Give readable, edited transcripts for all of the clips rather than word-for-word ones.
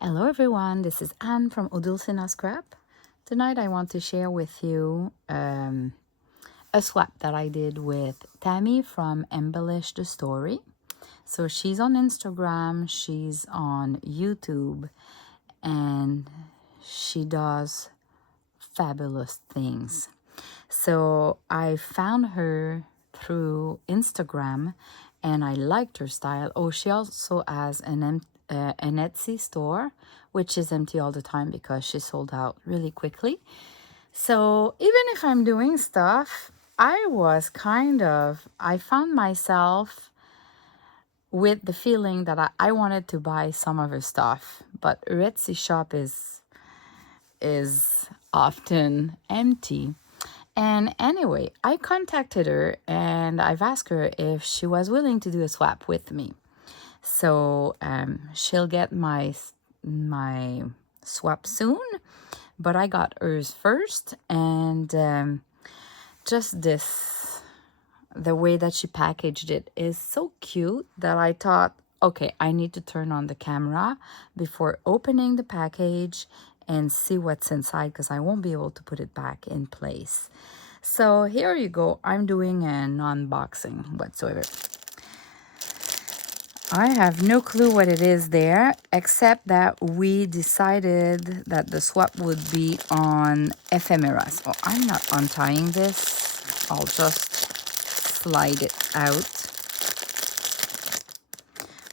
Hello everyone, this is Anne from Odulcina Scrap. Tonight I want to share with you a swap that I did with Tammy from Embellish the Story. So she's on Instagram, she's on YouTube, and she does fabulous things. So I found her through Instagram and I liked her style. Oh, she also has an Etsy store, which is empty all the time because she sold out really quickly. So even if I'm doing stuff, I found myself with the feeling that I wanted to buy some of her stuff, but her Etsy shop is often empty. And anyway, I contacted her and I've asked her if she was willing to do a swap with me. So she'll get my swap soon, but I got hers first. And just the way that she packaged it is so cute that I thought, okay, I need to turn on the camera before opening the package and see what's inside because I won't be able to put it back in place. So here you go. I'm doing an unboxing whatsoever. I have no clue what it is there, except that we decided that the swap would be on ephemera. So I'm not untying this. I'll just slide it out.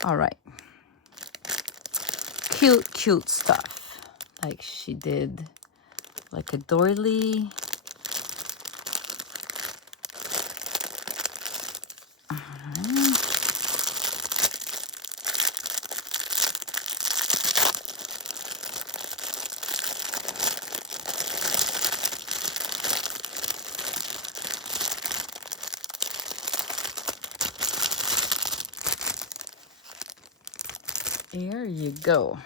All right. Cute stuff. Like she did like a doily. Here you go.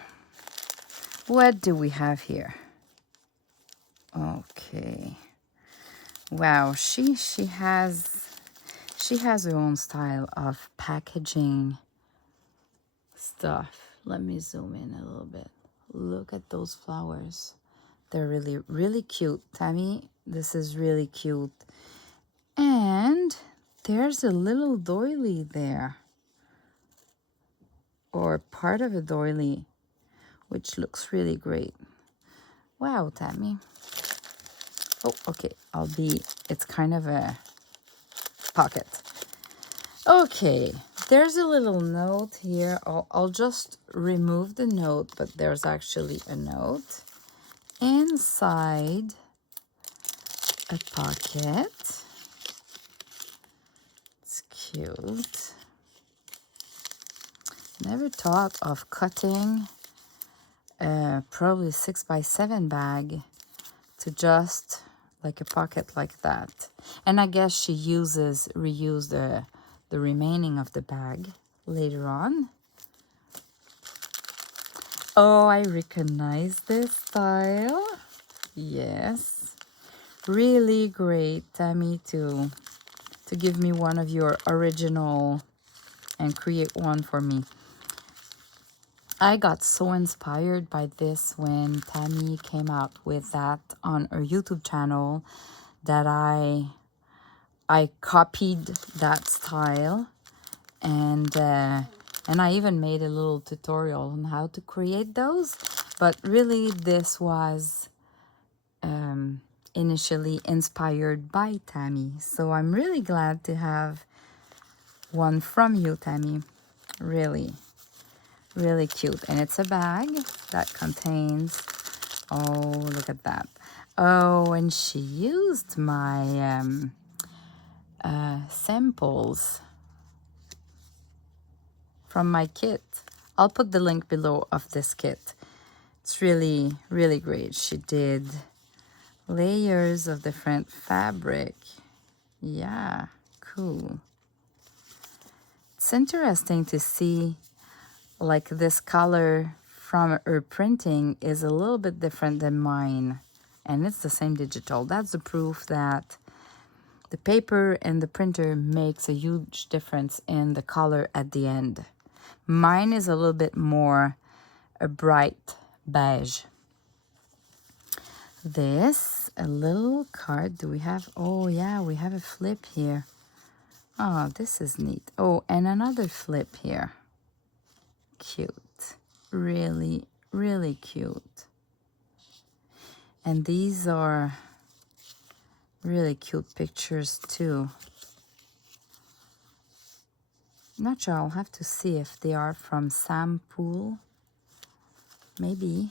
What do we have here? Okay. Wow, she has her own style of packaging stuff. Let me zoom in a little bit. Look at those flowers. They're really cute. Tammy, this is really cute. And there's a little doily there. Or part of a doily, which looks really great. Wow, Tammy. Oh, okay. It's kind of a pocket. Okay, there's a little note here. I'll just remove the note, but there's actually a note inside a pocket. It's cute. Never thought of cutting probably 6x7 bag to just like a pocket like that. And I guess she reuse the remaining of the bag later on. Oh, I recognize this style. Yes. Really great, Tammy, to give me one of your original and create one for me. I got so inspired by this when Tammy came out with that on her YouTube channel that I copied that style and I even made a little tutorial on how to create those. But really, this was initially inspired by Tammy. So I'm really glad to have one from you, Tammy. Really cute. And it's a bag that contains, oh, look at that. Oh, and she used my samples from my kit. I'll put the link below of this kit. It's really great. She did layers of different fabric. Yeah, cool. It's interesting to see like this color from her printing is a little bit different than mine, and it's the same digital. That's the proof that the paper and the printer makes a huge difference in the color at the end. Mine is a little bit more a bright beige. This, a little card. Do we have, oh yeah, we have a flip here. Oh, this is neat. Oh, and another flip here. Cute. Really, really cute. And these are really cute pictures too. Not sure, I'll have to see if they are from Sam Pool. Maybe.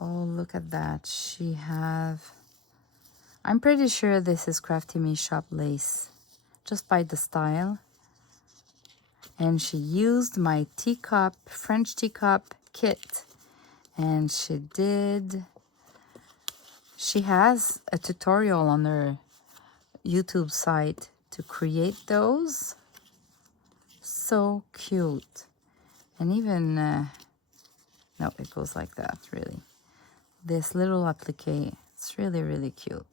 Oh, look at that. She have... I'm pretty sure this is Crafty Me Shop lace, just by the style. And she used my teacup, French teacup kit. And she has a tutorial on her YouTube site to create those. So cute. And even, no, it goes like that, really. This little applique, it's really, really cute.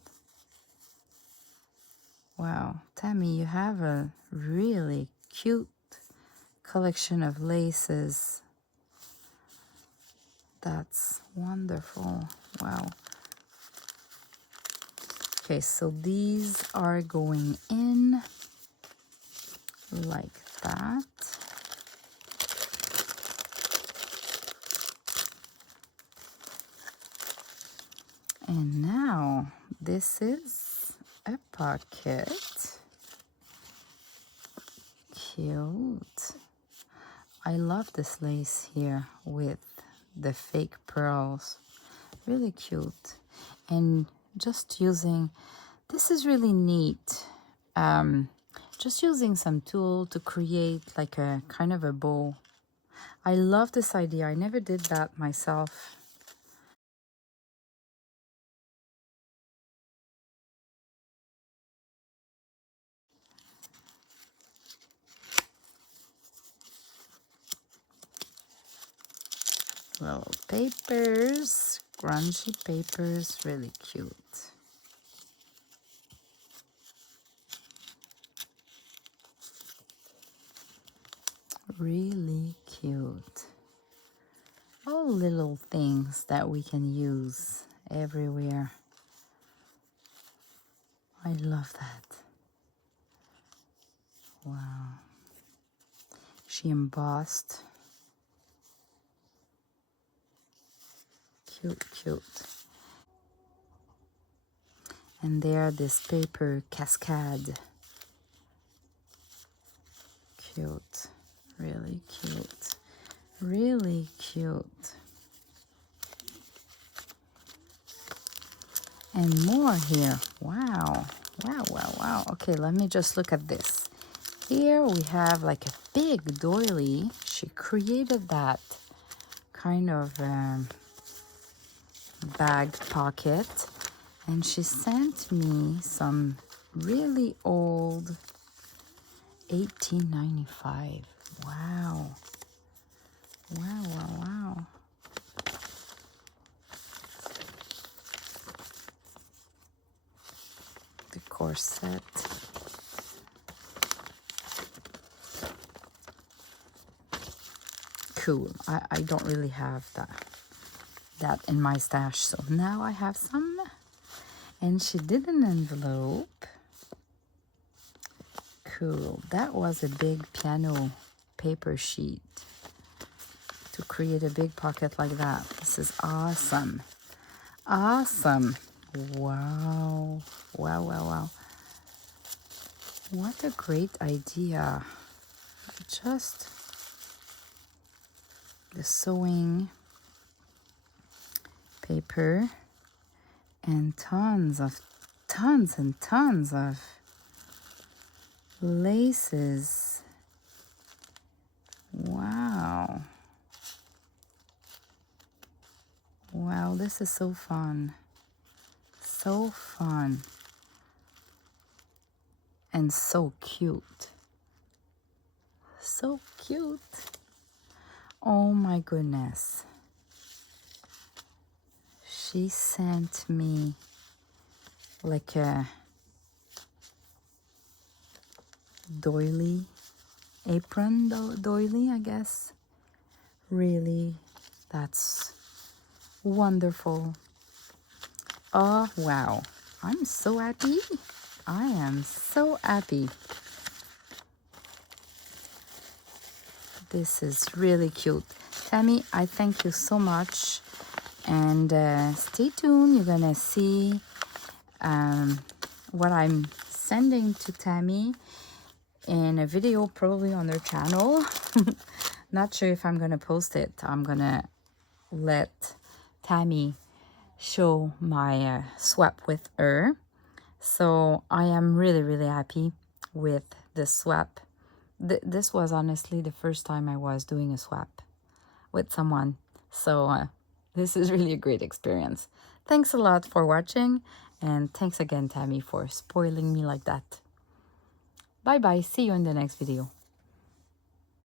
Wow, Tammy, you have a really cute collection of laces. That's wonderful. Wow. Okay, so these are going in like that. And now this is a pocket. Cute. I love this lace here with the fake pearls. Really cute. And just using, this is really neat. Just using some tulle to create like a kind of a bow. I love this idea. I never did that myself. Little papers, grungy papers, really cute. Really cute. All little things that we can use everywhere. I love that. Wow. She embossed. Cute, cute. And there, this paper cascade. Cute. Really cute. Really cute. And more here. Wow. Wow, wow, wow. Okay, let me just look at this. Here we have like a big doily. She created that kind of bag pocket. And she sent me some really old 1895. Wow. Wow, wow, wow. The corset. Cool. I don't really have that in my stash, so now I have some. And she did an envelope. Cool. That was a big piano paper sheet to create a big pocket like that. This is awesome. Awesome. Wow. Wow, wow, wow. What a great idea. Just the sewing paper and tons and tons of laces. Wow. Wow, this is so fun. So fun. And so cute. So cute. Oh my goodness. She sent me like a doily, apron doily, I guess. Really, That's wonderful. Oh, wow. I'm so happy. I am so happy. This is really cute. Tammy, I thank you so much. And stay tuned. You're gonna see what I'm sending to Tammy in a video, probably on her channel. Not sure if I'm gonna post it. I'm gonna let Tammy show my swap with her. So I am really, really happy with the swap. This was honestly the first time I was doing a swap with someone. So this is really a great experience. Thanks a lot for watching, and thanks again, Tammy, for spoiling me like that. Bye bye. See you in the next video.